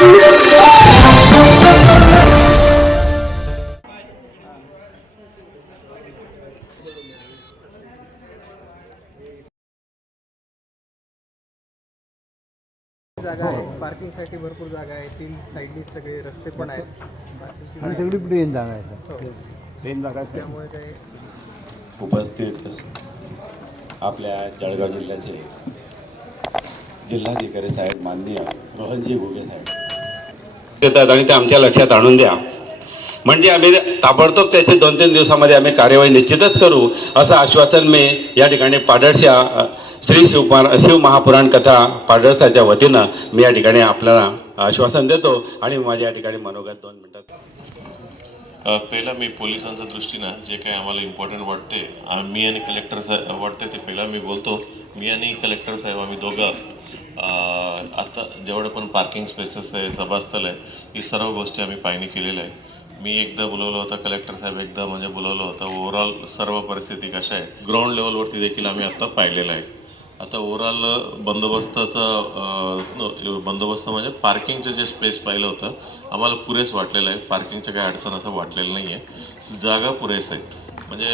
जागा आहे, पार्किंगसाठी भरपूर जागा आहे, 3 साईडनी सगळे रस्ते पण आहेत आणि सगळी प्लेन जागा आहे. प्लेन जागा त्यामुळे काही उपस्थित आपल्या जळगाव जिल्ह्याचे जिल्हाधिकारी साहेब माननीय रोहनजी घुगे साहेब येतात आणि ते आमच्या लक्षात आणून द्या, म्हणजे आम्ही ताबडतोब त्याचे 2-3 दिवसामध्ये आम्ही कार्यवाही निश्चितच करू असं आश्वासन मी या ठिकाणी पाडळच्या श्री शिव महापुराण कथा पाडळसाच्या वतीनं मी या ठिकाणी आपल्याला आश्वासन देतो आणि माझ्या या ठिकाणी मनोगत 2 मिनिटात. पहिला मी पोलिसांच्या दृष्टीनं जे काही आम्हाला इम्पॉर्टंट वाटते, मी आणि कलेक्टर साहेब वाटते ते पहिला मी बोलतो. मी आणि कलेक्टर साहेब आम्ही दोघं आता जेवढं पण पार्किंग स्पेसेस आहे, सभास्थल आहे, ही सर्व गोष्टी आम्ही पाहणी केलेल्या आहे. मी एकदा बोलवलं होतं, कलेक्टर साहेब एकदा म्हणजे बोलवलं होतं. ओव्हरऑल सर्व परिस्थिती कशा आहे ग्राउंड लेवलवरती देखील आम्ही आत्ता पाहिलेलं आहे. आता ओव्हरऑल बंदोबस्त म्हणजे पार्किंगचं जे स्पेस पाहिलं होतं आम्हाला पुरेस वाटलेलं आहे. पार्किंगचं काही अडचण असं वाटलेलं नाही आहे. जागा पुरेस आहेत, म्हणजे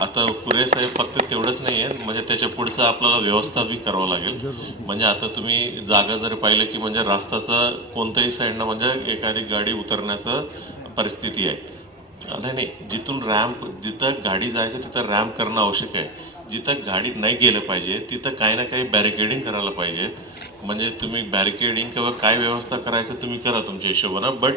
आता पुरेस आहे. फक्त तेवढंच नाही आहे, म्हणजे त्याच्या पुढचं आपल्याला व्यवस्था बी करावं लागेल. म्हणजे आता तुम्ही जागा जर पाहिलं की म्हणजे रस्त्याचं कोणत्याही साईडनं म्हणजे एखादी गाडी उतरण्याचं परिस्थिती आहे. नाही, जिथून रॅम्प जिथं गाडी जायचं तिथं रॅम्प करणं आवश्यक आहे. जिथं गाडी नाही गेलं पाहिजे तिथं काही ना काही बॅरिकेडिंग करायला पाहिजे. म्हणजे तुम्ही बॅरिकेडिंग किंवा काय व्यवस्था करायचं तुम्ही करा तुमच्या हिशोबानं. बट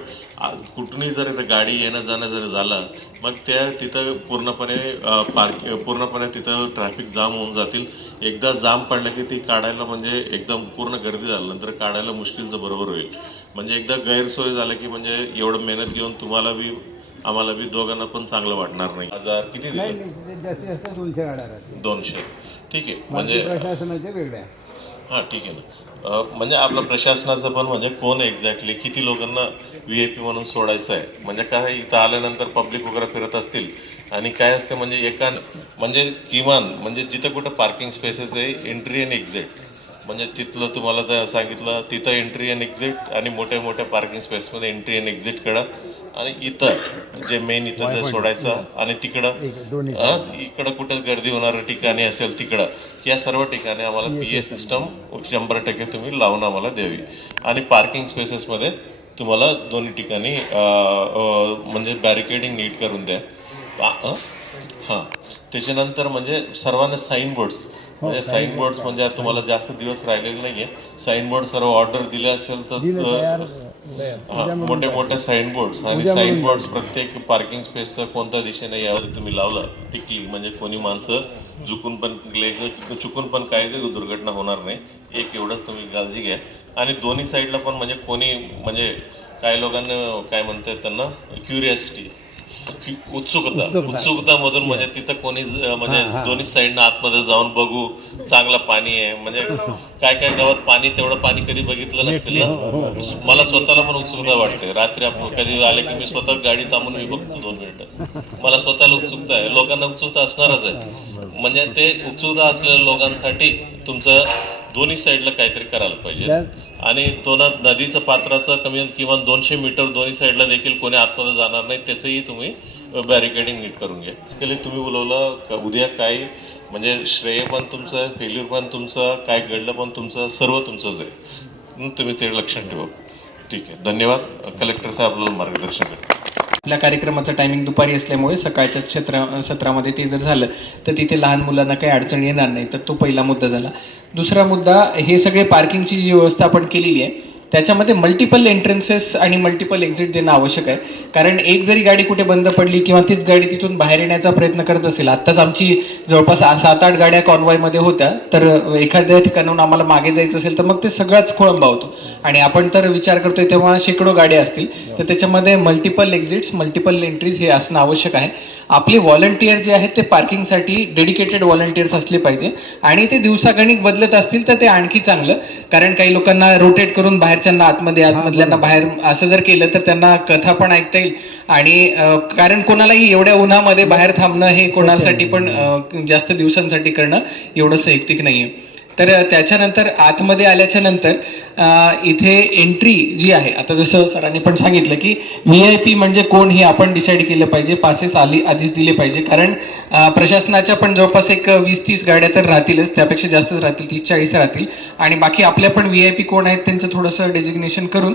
कुठूनही जर गाडी येणं जाणं जर झालं मग त्या तिथं पूर्णपणे तिथं ट्रॅफिक जाम होऊन जातील. एकदा जाम पडलं की ती काढायला म्हणजे एकदम पूर्ण गर्दी झाल्यानंतर काढायला मुश्किलचं बरोबर होईल. म्हणजे एकदा गैरसोय झालं की म्हणजे एवढं मेहनत घेऊन तुम्हाला बी आम्हाला बी दोघांना पण चांगलं वाटणार नाही. 1000 किती दिले? जास्तीत जास्त 200 गाड्या राहतील. 200 ठीक आहे. म्हणजे प्रशासनाच्या वेगळ्या. हां ठीक आहे ना. म्हणजे आपलं प्रशासनाचं पण म्हणजे कोण एक्झॅक्टली किती लोकांना VIP म्हणून सोडायचं आहे. म्हणजे काय इथं आल्यानंतर पब्लिक वगैरे फिरत असतील आणि काय असते म्हणजे म्हणजे किमान म्हणजे जिथं कुठं पार्किंग स्पेसेस आहे एंट्री अँड एक्झिट, म्हणजे तिथलं तुम्हाला तर सांगितलं तिथं एंट्री अँड एक्झिट आणि मोठ्या मोठ्या पार्किंग स्पेसमध्ये एंट्री अँड एक्झिट करा. आणि इथं जे मेन इथं जे सोडायचं आणि तिकडं इकडं कुठं गर्दी होणाऱ्या ठिकाणी असेल तिकडं या सर्व ठिकाणी आम्हाला PS सिस्टम 100% तुम्ही लावून आम्हाला द्यावी. आणि पार्किंग स्पेसेसमध्ये तुम्हाला दोन्ही ठिकाणी म्हणजे बॅरिकेडिंग नीट करून द्या. हां त्याच्यानंतर म्हणजे सर्वांना साईन बोर्ड्स म्हणजे साईन बोर्ड्स म्हणजे तुम्हाला जास्त दिवस राहिलेले नाही आहे. साईन बोर्ड सर्व ऑर्डर दिले असेल तर मोठे मोठे साईन बोर्ड्स आणि साईन बोर्ड्स प्रत्येक पार्किंग स्पेसचं कोणत्या दिशेने यावर तुम्ही लावलं टिकली म्हणजे कोणी माणसं चुकून पण काय दुर्घटना होणार नाही. एक एवढंच तुम्ही काळजी घ्या. आणि दोन्ही साईडला पण म्हणजे कोणी म्हणजे काही लोकांना काय म्हणतात त्यांना क्युरियासिटी उत्सुकतामधून म्हणजे तिथं कोणी म्हणजे दोन्ही साईडनं आतमध्ये जाऊन बघू चांगलं पाणी आहे. म्हणजे काय काय गावात पाणी तेवढं पाणी कधी बघितलं नसतील ना. मला स्वतःला पण उत्सुकता वाटते. रात्री आपण कधी आले की मी स्वतः गाडी थांबून मी बघतो 2 मिनिटं. मला स्वतःला उत्सुकता आहे, लोकांना उत्सुकता असणारच आहे. म्हणजे ते उत्सुकता असलेल्या लोकांसाठी तुमचं दोन्ही साईडला काहीतरी करायला पाहिजे. आणि तो नदीचं पात्राचं किमान 200 मीटर दोन्ही साईडला देखील कोणी आतमध्ये जाणार नाही त्याचंही तुम्ही बॅरिकेडिंग नीट करून घ्या. बेसिकली तुम्ही बोलवलं उद्या काय म्हणजे श्रेय पण तुमचं, फेल्युअर पण तुमचं, काय घडलं पण तुमचं, सर्व तुमचंच आहे. तुम्ही ते लक्षात ठेवा. ठीक आहे, धन्यवाद. कलेक्टर साहेब आपल्याला मार्गदर्शन करतात. आपल्या कार्यक्रमाचं टायमिंग दुपारी असल्यामुळे सकाळच्या सत्रामध्ये ते जर झालं तर तिथे लहान मुलांना काही अडचण येणार नाही. तर तो पहिला मुद्दा झाला. दुसरा मुद्दा, हे सगळे पार्किंगची जी व्यवस्था आपण केलेली आहे त्याच्यामध्ये मल्टिपल एंट्रन्सेस आणि मल्टिपल एक्झिट देणं आवश्यक आहे. कारण एक जरी गाडी कुठे बंद पडली किंवा तीच गाडी तिथून बाहेर येण्याचा प्रयत्न करत असेल, आत्ताच आमची जवळपास 7-8 गाड्या कॉन्वॉयमध्ये होत्या, तर एखाद्या ठिकाणाहून आम्हाला मागे जायचं असेल तर मग ते सगळाच खोळंबा होतो. आणि आपण तर विचार करतोय तेव्हा शेकडो गाड्या असतील, तर त्याच्यामध्ये मल्टिपल एक्झिट्स मल्टिपल एंट्रीज हे असणं आवश्यक आहे. आपले व्हॉलंटियर जे आहेत ते पार्किंगसाठी डेडिकेटेड व्हॉलंटियर्स असले पाहिजे आणि ते दिवसागणिक बदलत असतील तर ते आणखी चांगलं. कारण काही लोकांना रोटेट करून बाहेरच्यांना आतमधल्यांना बाहेर असं जर केलं तर त्यांना कथा पण ऐकता येईल. आणि कारण कोणालाही एवढ्या उन्हामध्ये बाहेर थांबणं हे कोणासाठी पण जास्त दिवसांसाठी करणं एवढं साहित्यिक नाहीये. तर त्याच्यानंतर आतमध्ये आल्याच्या नंतर इथे एंट्री जी आहे, आता जसं सरांनी पण सांगितलं की VIP म्हणजे कोण हे आपण डिसाईड केलं पाहिजे, पासेस आधीच दिले पाहिजे, कारण प्रशासनाच्या पण जवळपास एक 20-30 गाड्या तर राहतीलच, त्यापेक्षा जास्तच राहतील, 30-40 राहतील, आणि बाकी आपल्या पण VIP कोण आहेत त्यांचं थोडंसं डेजिग्नेशन करून,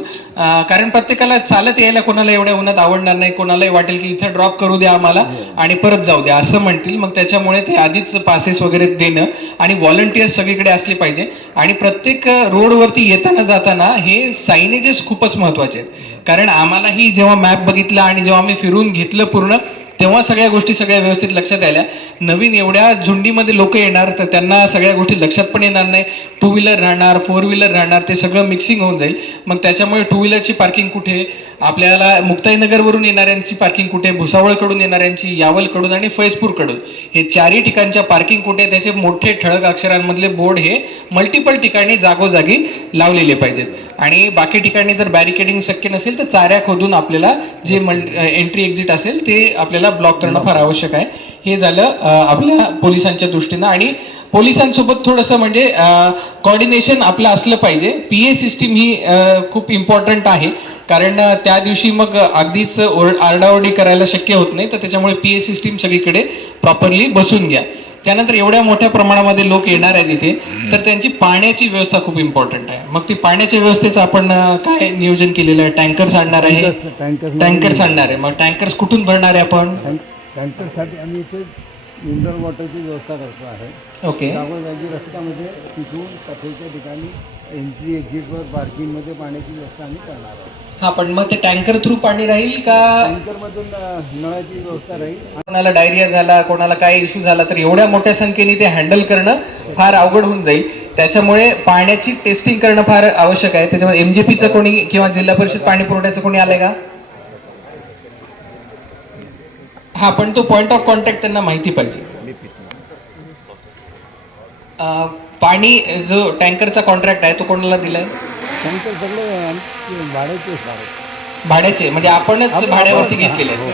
कारण प्रत्येकाला चालत यायला कोणाला एवढ्या उन्हात आवडणार नाही, कोणालाही वाटेल की इथं ड्रॉप करू द्या आम्हाला आणि परत जाऊ द्या असं म्हणतील, मग त्याच्यामुळे ते आधीच पासेस वगैरे देणं आणि व्हॉलंटियर्स सगळीकडे असले पाहिजे, आणि प्रत्येक रोडवरती येताना जाताना हे सायनेजेस खूपच महत्वाचे आहेत, कारण आम्हालाही जेव्हा मॅप बघितला आणि जेव्हा आम्ही फिरून घेतलं पूर्ण, तेव्हा सगळ्या गोष्टी सगळ्या व्यवस्थित लक्षात आल्या. नवीन एवढ्या झुंडीमध्ये लोक येणार तर त्यांना सगळ्या गोष्टी लक्षात पण येणार नाही, 2 व्हीलर राहणार, 4 व्हीलर राहणार, ते सगळं मिक्सिंग होऊन जाईल. मग त्याच्यामुळे 2 व्हीलरची पार्किंग कुठे, आपल्याला मुक्ताईनगरवरून येणाऱ्यांची पार्किंग कुठे, भुसावळकडून येणाऱ्यांची, यावलकडून आणि फैजपूरकडून, हे चारही ठिकाणच्या पार्किंग कुठे, त्याचे मोठे ठळक अक्षरांमधले बोर्ड हे मल्टिपल ठिकाणी जागोजागी लावलेले पाहिजेत. आणि बाकी ठिकाणी जर बॅरिकेडिंग शक्य नसेल तर चाऱ्या खोदून आपल्याला जे एंट्री एक्झिट असेल ते आपल्याला ब्लॉक करणं फार आवश्यक आहे. हे झालं आपल्या पोलिसांच्या दृष्टीनं, आणि पोलिसांसोबत थोडंसं म्हणजे कॉर्डिनेशन आपलं असलं पाहिजे. PA सिस्टीम ही खूप इम्पॉर्टंट आहे, कारण त्या दिवशी मग अगदीच आरडाओरडी करायला शक्य होत नाही, तर त्याच्यामुळे PA सिस्टीम सगळीकडे प्रॉपरली बसून घ्या. त्यानंतर एवढ्या मोठ्या प्रमाणामध्ये लोक येणार आहेत इथे, तर त्यांची पाण्याची व्यवस्था खूप इम्पॉर्टंट आहे. मग ती पाण्याच्या व्यवस्थेचं आपण काय नियोजन केलेलं आहे? टँकर्स आणणार आहे, टँकर्स आणणार आहे, मग टँकर्स कुठून भरणार आहे आपण? टँकरसाठी आम्ही इथे मिनरल वॉटरची व्यवस्था करतो आहे. ओके, जागोजागी रस्त्यामध्ये तिथून कथेच्या ठिकाणी एंट्री एक्झिटवर पार्किंगमध्ये पाण्याची व्यवस्था आम्ही करणार आहोत. हा, पण मग ते टँकर थ्रू पाणी राहील का? टँकरमधून नळाची व्यवस्था राहील. कोणाला डायरिया झाला, कोणाला काय इश्यू झाला तर एवढ्या मोठ्या संख्येने ते हँडल करणं फार अवघड होऊन जाईल. त्याच्यामुळे पाण्याची टेस्टिंग करणं फार आवश्यक आहे. त्याच्यामध्ये MJPचं कोणी किंवा जिल्हा परिषद पाणी पुरवठ्याचं कोणी आलंय का? हा, पण तो पॉइंट ऑफ कॉन्टॅक्ट त्यांना माहिती पाहिजे. पाणी जो टँकरचा कॉन्ट्रॅक्ट आहे तो कोणाला दिलाय? टँकर सगळे भाड्याचे भाड्याचे, म्हणजे आपणच भाड्यावरती घेतलेले आहेत.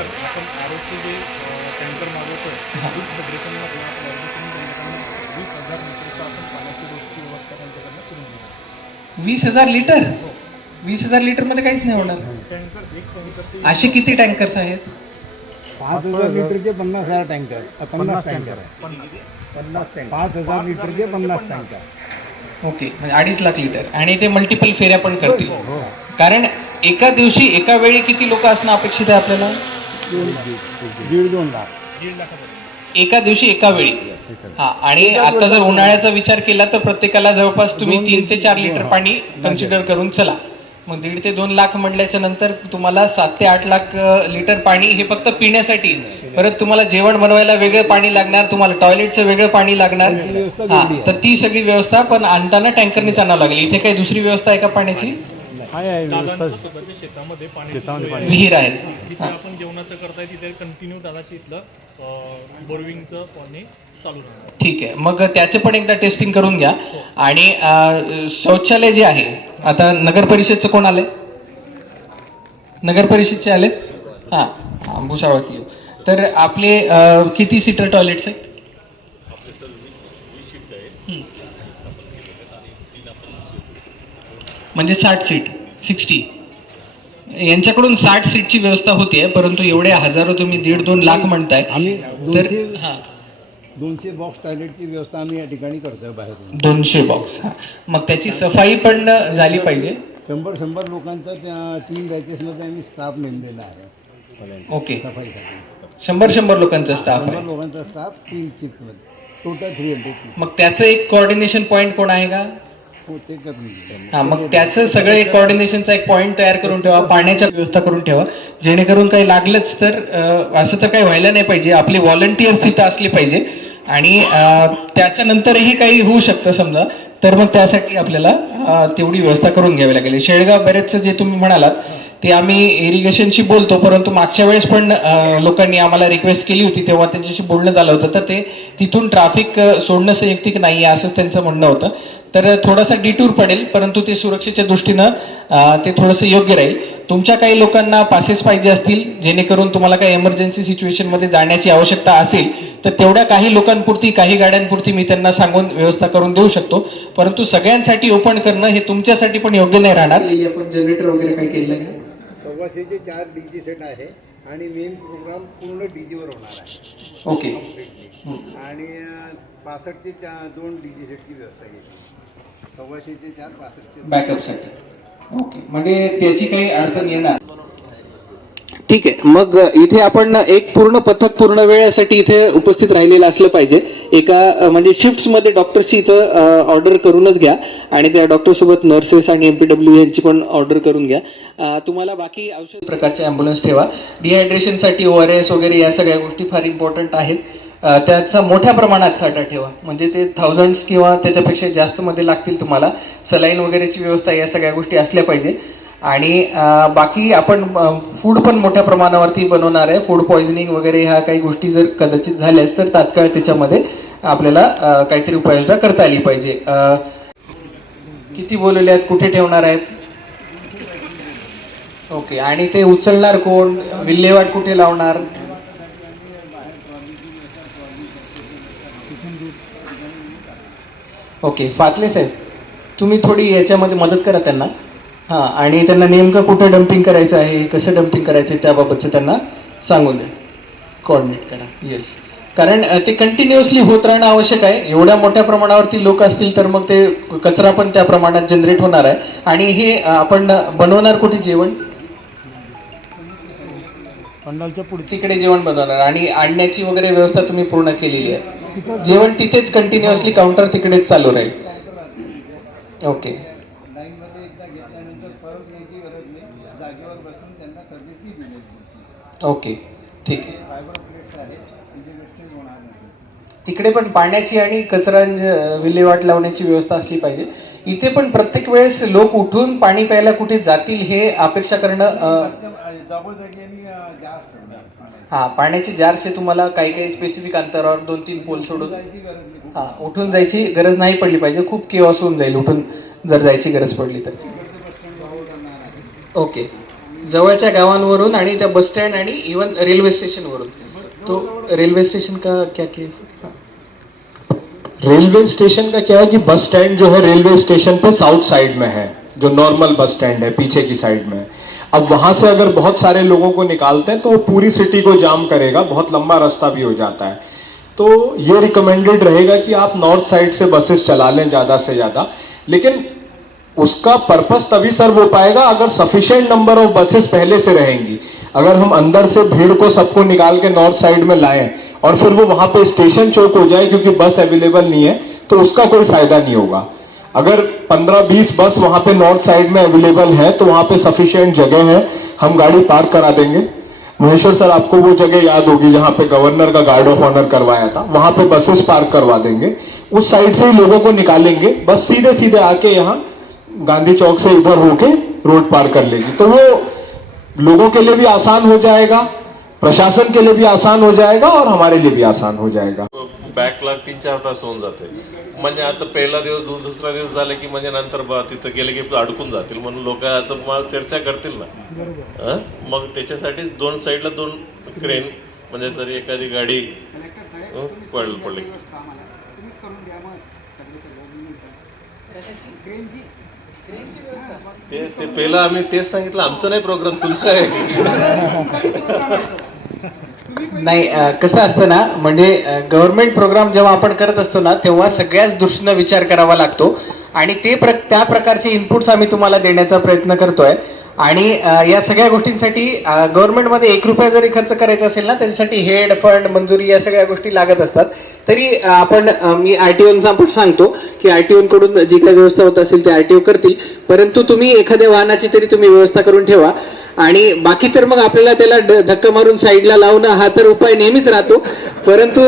20,000 लिटर? 20,000 लिटर मध्ये काहीच नाही होणार. असे किती टँकर्स आहेत? 5,000 लिटरचे 50,000 टँकर, 50 टँकर आहे. 5,000 लिटरचे 50 टँकर. ओके, म्हणजे 2.5 लाख लिटर, आणि ते मल्टिपल फेऱ्या पण करतील, कारण एका दिवशी एका वेळी किती लोक असणं अपेक्षित आहे आपल्याला? 1.5-2 लाख एका दिवशी एका वेळी. हा, आणि आता जर उन्हाळ्याचा विचार केला तर प्रत्येकाला जवळपास तुम्ही 3 ते 4 लिटर पाणी कन्सिडर करून चला. मग 1.5 ते 2 लाख म्हटल्याच्या नंतर तुम्हाला 7 ते 8 लाख लिटर पाणी हे फक्त पिण्यासाठी. परत तुम्हाला जेवण बनवायला वेगळं पाणी लागणार, तुम्हाला टॉयलेटचं वेगळं पाणी लागणार. हा, तर ती सगळी व्यवस्था पण आणताना टँकरनीच आणावं लागेल. इथे काही दुसरी व्यवस्था आहे का पाण्याची? विहीर आहे. आपण जेवणाचं करताय तिथे कंटिन्यू दादाची इथलं बोरविंगचं पाणी चालू राहणार. ठीक आहे, मग त्याचे पण एकदा टेस्टिंग करून घ्या. आणि शौचालय जे आहे, आता नगर परिषदचं कोण आलंय? नगर परिषदचे आले? हा, भुसावळचे येऊ. तर आपले किती सीटर टॉयलेट्स आहेत? म्हणजे 60 सीट, 60. यांच्याकडून 60 सीटची व्यवस्था होते, परंतु एवढे हजारो तुम्ही 1.5-2 लाख म्हणताय, आम्ही तर हा 200 बॉक्स टॉयलेटची व्यवस्था आम्ही या ठिकाणी करतोय बाहेरून. 200 बॉक्स. मग त्याची सफाई पण झाली पाहिजे. 100 लोकांचा त्या 3 बॅचेसमध्ये आम्ही स्टाफ नेमलेला आहे. ओके, सफाईसाठी 100 लोकांचा स्टाफ 100 आहे. लोकांचा स्टाफ 3 शिफ्टमध्ये, टोटल 300. मग त्याचं एक कोऑर्डिनेशन पॉईंट कोण आहे का? हो, ते करून घेऊ. हा, मग त्याचं सगळं एक कोऑर्डिनेशनचा एक पॉईंट तयार करून ठेवा, पाण्याची व्यवस्था करून ठेवा, जेणेकरून काही लागलंच तर असं तर काही व्हायला नाही पाहिजे. आपले व्हॉलंटियर्स तिथं असले पाहिजे, आणि त्याच्यानंतरही काही होऊ शकतं समजा, तर मग त्यासाठी आपल्याला तेवढी व्यवस्था करून घ्यावी लागेल. शेळगाव बरेचचं जे तुम्ही म्हणालात ते आम्ही इरिगेशनशी बोलतो, परंतु मागच्या वेळेस पण लोकांनी आम्हाला रिक्वेस्ट केली होती, तेव्हा त्यांच्याशी बोलणं झालं होतं, तर ते तिथून ट्रॅफिक सोडणं संयुक्तिक नाही आहे असंच त्यांचं म्हणणं होतं. तर थोडासा डिटूर पडेल, परंतु ते सुरक्षेच्या दृष्टीनं ते थोडंसं योग्य राहील. तुमच्या काही लोकांना पासेस पाहिजे असतील, जेणेकरून तुम्हाला काही इमर्जन्सी सिच्युएशनमध्ये जाण्याची आवश्यकता असेल, तर तेवढ्या काही लोकांपुरती, काही गाड्यांपुरती मी त्यांना सांगून व्यवस्था करून देऊ शकतो. परंतु सगळ्यांसाठी ओपन करणं हे तुमच्यासाठी पण योग्य नाही राहणार. आपण जनरेटर वगैरे काही केलं नाही. 125चे 4 डीजे सेट आहे आणि मेन प्रोग्राम पूर्ण डीजेवर होणार आहे. ओके. आणि 65चे 2 डीजे सेटची व्यवस्था केली. 125चे 4, 65चे बॅकअपसाठी. ओके, म्हणजे त्याची काही अडचण येणार. ठीक आहे. मग इथे आपण एक पूर्ण पथक पूर्ण वेळेसाठी इथे उपस्थित राहिलेलं असलं पाहिजे. एका म्हणजे शिफ्ट्समध्ये डॉक्टरची इथं ऑर्डर करूनच घ्या आणि त्या डॉक्टरसोबत नर्सेस आणि MPW यांची पण ऑर्डर करून घ्या. तुम्हाला बाकी औषध प्रकारचे ॲम्ब्युलन्स ठेवा. डिहायड्रेशनसाठी ORS वगैरे या सगळ्या गोष्टी फार इम्पॉर्टंट आहेत. त्याचा मोठ्या प्रमाणात साठा ठेवा, म्हणजे ते थाउजंड्स किंवा त्याच्यापेक्षा जास्त मध्ये लागतील तुम्हाला. सलाईन वगैरेची व्यवस्था या सगळ्या गोष्टी असल्या पाहिजे. आणि बाकी आपण फूड पण मोठ्या प्रमाणावरती बनवणार आहे. फूड पॉइझनिंग वगैरे ह्या काही गोष्टी जर कदाचित झाल्यास तर तात्काळ त्याच्यामध्ये आपल्याला काहीतरी उपाययोजना करता आली पाहिजे. किती बोलवले आहेत, कुठे ठेवणार आहेत? ओके. आणि ते उचलणार कोण, विल्हेवाट कुठे लावणार? ओके. फातले साहेब, तुम्ही थोडी याच्यामध्ये मदत करा त्यांना. हां, आणि त्यांना नेमकं कुठे डम्पिंग करायचं आहे, कसं डम्पिंग करायचं आहे त्याबाबतचं त्यांना सांगून द्या, कोऑर्डिनेट करा. येस, कारण ते कंटिन्युअसली होत राहणं आवश्यक आहे. एवढ्या मोठ्या प्रमाणावरती लोक असतील तर मग ते कचरा पण त्या प्रमाणात जनरेट होणार आहे. आणि हे आपण बनवणार कुठे जेवण? पंडालच्या पुढे तिकडे जेवण बनवणार आणि आणण्याची वगैरे व्यवस्था तुम्ही पूर्ण केलेली आहे. जेवण तिथेच कंटिन्युअसली काउंटर तिकडेच चालू राहील. ओके. लाईनमध्ये एकदा घेतल्यानंतर परत यायची गरज नाही. जागेवर बसून त्यांना सर्व्हिस दिली. ओके, ठीक आहे. फायबर प्लेट्स आहे, म्हणजे वेस्टेज होणार नाही. तिकडे पण पाण्याची आणि कचरा विल्हेवाट लावण्याची व्यवस्था असली पाहिजे. इथे पण प्रत्येक वेळेस लोक उठून पाणी प्यायला कुठे जातील हे अपेक्षा करणं. जागोजागी आणि जास्त ठेवणार. हा, पाण्याचे जारचे तुम्हाला काही काही स्पेसिफिक अंतरावर 2-3 पोल सोडून हा उठून जायची गरज नाही पडली पाहिजे. खूप केओस होऊन जाईल उठून जर जायची गरज पडली तर. ओके. जवळच्या गावांवरून आणि त्या बस स्टँड आणि इवन रेल्वे स्टेशनवरून. तो रेल्वे स्टेशन का क्या केस? रेलवे स्टेशन का क्या है कि बस स्टैंड जो है रेलवे स्टेशन पे साउथ साइड में है, जो नॉर्मल बस स्टैंड है पीछे की साइड में. अब वहां से अगर बहुत सारे लोगों को निकालते हैं तो वो पूरी सिटी को जाम करेगा, बहुत लंबा रास्ता भी हो जाता है. तो ये रिकमेंडेड रहेगा कि आप नॉर्थ साइड से बसेस चला लें ज़्यादा से ज़्यादा. लेकिन उसका पर्पस तभी सर्व हो पाएगा अगर सफिशिएंट नंबर ऑफ बसेस पहले से रहेंगी. अगर हम अंदर से भीड़ को सबको निकाल के नॉर्थ साइड में लाएं और फिर वो वहां पे स्टेशन चौक हो जाए क्योंकि बस अवेलेबल नहीं है, तो उसका कोई फायदा नहीं होगा. अगर 15-20 बस वहां पे नॉर्थ साइड में अवेलेबल है तो वहां पे सफिशिएंट जगह है, हम गाड़ी पार्क करा देंगे. महेश्वर सर, आपको वो जगह याद होगी जहां पे गवर्नर का गार्ड ऑफ ऑनर करवाया था, वहां पे बसेस पार्क करवा देंगे. उस साइड से ही लोगों को निकालेंगे, बस सीधे सीधे आके यहाँ गांधी चौक से इधर होके रोड पार कर लेगी. तो वो लोगों के लिए भी आसान हो जाएगा, प्रशासन के लिए भी आसान हो जाएगा और हमारे लिए भी आसान हो जाएगा. बॅकलॉग 3-4 तास होऊन जाते. म्हणजे आता पहिला दिवस दुसरा दिवस झाले की म्हणजे नंतर तिथं गेले की अडकून जातील म्हणून लोक असं मग चर्चा करतील ना. मग त्याच्यासाठी 2 साईडला 2 क्रेन म्हणजे तरी एखादी गाडी पडली. ते पहिला आम्ही तेच सांगितलं, आमचं नाही प्रोग्राम, तुमचा आहे. नाही, कसं असतं ना, म्हणजे गव्हर्नमेंट प्रोग्राम जेव्हा आपण करत असतो ना तेव्हा सगळ्याच दृष्टीनं विचार करावा लागतो आणि त्या प्रकारचे इनपुट्स आम्ही तुम्हाला देण्याचा प्रयत्न करतोय. आणि या सगळ्या गोष्टींसाठी गव्हर्नमेंटमध्ये 1 रुपया जरी खर्च करायचा असेल ना त्याच्यासाठी हेड फंड मंजुरी या सगळ्या गोष्टी लागत असतात. तरी आपण मी RTOंचा आपण सांगतो की RTOंकडून जी काही व्यवस्था होत असेल ते RTO करतील. परंतु तुम्ही एखाद्या वाहनाची तरी तुम्ही व्यवस्था करून ठेवा. आणि बाकी तर मग आपल्याला त्याला धक्का मारून साईडला लावणं हा तर उपाय नेहमीच राहतो, परंतु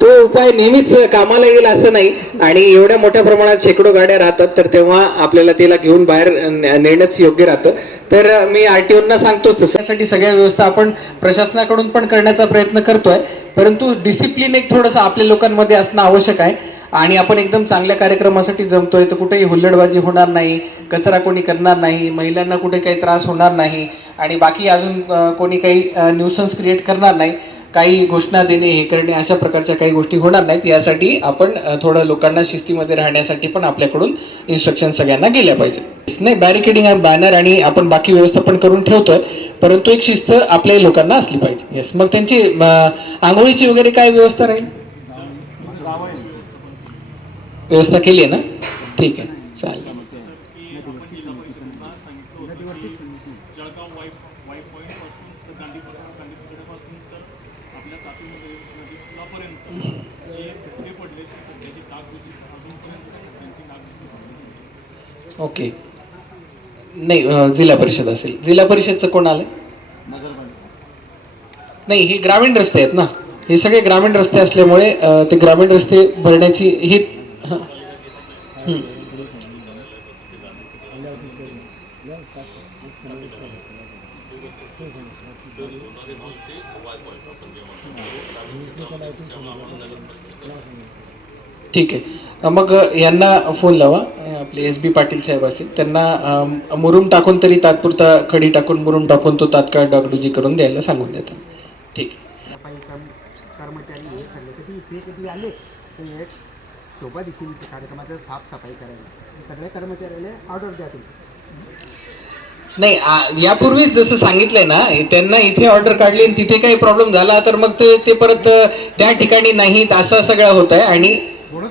तो उपाय नेहमीच कामाला येईल असं नाही. आणि एवढ्या मोठ्या प्रमाणात शेकडो गाड्या राहतात तर तेव्हा आपल्याला त्याला घेऊन बाहेर नेणंच योग्य राहतं. तर मी RTOंना सांगतोच तशासाठी सगळ्या व्यवस्था आपण प्रशासनाकडून पण करण्याचा प्रयत्न करतोय. परंतु डिसिप्लिन एक थोडंसं आपल्या लोकांमध्ये असणं आवश्यक आहे. आणि आपण एकदम चांगल्या कार्यक्रमासाठी जमतोय तर कुठेही हुल्लडबाजी होणार नाही, कचरा कोणी करणार नाही, महिलांना कुठे काही त्रास होणार नाही आणि बाकी अजून कोणी काही न्यूसन्स क्रिएट करणार नाही, काही घोषणा देणे हे करणे अशा प्रकारच्या काही गोष्टी होणार नाहीत. यासाठी आपण थोडं लोकांना शिस्तीमध्ये राहण्यासाठी पण आपल्याकडून इन्स्ट्रक्शन सगळ्यांना गेल्या पाहिजे. नाही, बॅरिकेडिंग आणि बॅनर आणि आपण बाकी व्यवस्था पण करून ठेवतोय, परंतु एक शिस्त आपल्याही लोकांना असली पाहिजे. येस, मग त्यांची आंघोळीची वगैरे काय व्यवस्था राहील? व्यवस्था केली आहे ना? ठीक आहे, चालेल. जळगाव वाईट पॉईंट पासून तर गांधी पुतळ्यापासून तर आपल्या तापीमध्ये नदीपुलापर्यंत जे तुकडे पडले त्याची नागरिक अजूनपर्यंत त्यांची नागरिक. ओके. नाही, जिल्हा परिषद असेल. जिल्हा परिषदचं कोण आलं? नाही, हे ग्रामीण रस्ते आहेत ना, हे सगळे ग्रामीण रस्ते असल्यामुळे ते ग्रामीण रस्ते भरण्याची ही ठीक आहे. मग यांना फोन लावा, आपले SB पाटील साहेब असतील, त्यांना मुरुम टाकून तरी तात्पुरता खडी टाकून मुरुम टाकून तो तात्काळ डागडुजी करून द्यायला सांगून देतात. ठीक आहे. कर्मचारी हे सगळे कधी इथे कधी आले तर एक शोभा दिसेल कार्यक्रमाचं साफसफाई करायला सगळ्या कर्मचाऱ्याला ऑर्डर द्या तुम्ही. नाही, यापूर्वीच जसं सांगितलंय ना, त्यांना इथे ऑर्डर काढली आणि तिथे काही प्रॉब्लेम झाला तर मग ते परत त्या ठिकाणी नाहीत, असं सगळं होत आहे. आणि थोडं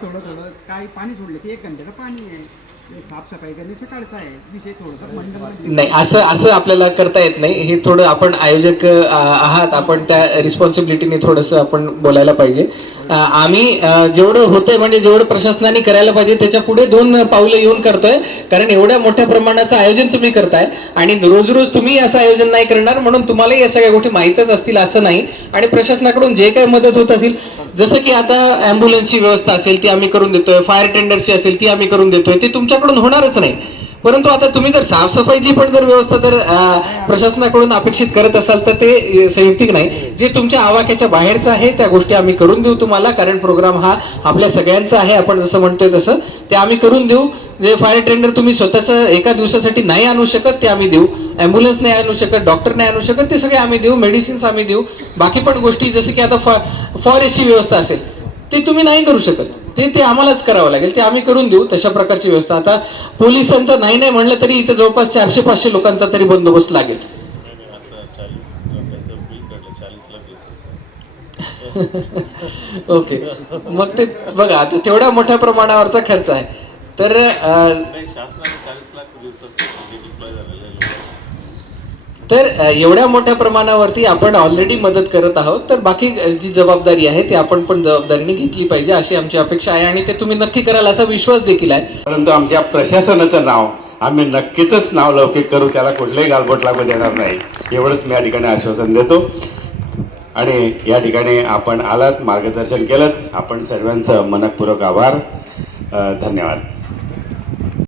काय पाणी सोडलं की 1 घंट्याचं पाणी आहे, साफसफाई करणे सकाळचा आहे विषय. थोडंसं मंडळ नाही, असं आपल्याला करता येत नाही. हे थोडं आपण आयोजक आहात, आपण त्या रिस्पॉन्सिबिलिटीने थोडंसं आपण बोलायला पाहिजे. आम्ही जेवढं होतंय म्हणजे जेवढं प्रशासनाने करायला पाहिजे त्याच्या पुढे 2 पावलं येऊन करतोय, कारण एवढ्या मोठ्या प्रमाणाचं आयोजन तुम्ही करताय आणि रोज रोज तुम्ही असं आयोजन नाही करणार, म्हणून तुम्हालाही या सगळ्या गोष्टी माहीतच असतील असं नाही. आणि प्रशासनाकडून जे काही मदत होत असेल, जसं की आता ॲम्ब्युलन्सची व्यवस्था असेल ती आम्ही करून देतोय, फायर टेंडरची असेल ती आम्ही करून देतोय, ते तुमच्याकडून होणारच नाही. परंतु आता तुम्ही जर साफसफाईची पण जर व्यवस्था जर प्रशासनाकडून अपेक्षित करत असाल तर ते संयुक्तिक नाही. जे तुमच्या आवाक्याच्या बाहेरचं आहे त्या गोष्टी आम्ही करून देऊ तुम्हाला, कारण प्रोग्राम हा आपल्या सगळ्यांचा आहे. आपण जसं म्हणतोय तसं ते आम्ही करून देऊ. जे फायर टेंडर तुम्ही स्वतःचं एका दिवसासाठी नाही आणू शकत ते आम्ही देऊ, ॲम्ब्युलन्स नाही आणू शकत, डॉक्टर नाही आणू शकत, ते सगळे आम्ही देऊ, मेडिसिन्स आम्ही देऊ. बाकी पण गोष्टी जसं की आता फॉरेस्टची व्यवस्था असेल ते तुम्ही नाही करू शकत, ते आम्हालाच करावं लागेल, ते आम्ही करून देऊ. तशा प्रकारची व्यवस्था. आता पोलिसांचा नाही म्हणलं तरी इथं जवळपास 400-500 लोकांचा तरी बंदोबस्त लागेल. ओके, मग ते बघा, आता तेवढ्या मोठ्या प्रमाणावरचा खर्च आहे. तर एवढ्या मोठ्या प्रमाणावरती आपण ऑलरेडी मदत करत आहोत, तर बाकी जी जबाबदारी आहे ती आपण पण जबाबदारीने घेतली पाहिजे अशी आमची अपेक्षा आहे आणि ते तुम्ही नक्की कराल असा विश्वास देखील आहे. परंतु आमच्या प्रशासनाचं नाव आम्ही नक्कीच नाव लौकिक करू, त्याला कुठलंही गालबोट लागू देणार नाही, एवढंच मी या ठिकाणी आश्वासन देतो. आणि या ठिकाणी आपण आलात, मार्गदर्शन केलं, आपण सर्वांचं मनपूर्वक आभार, धन्यवाद.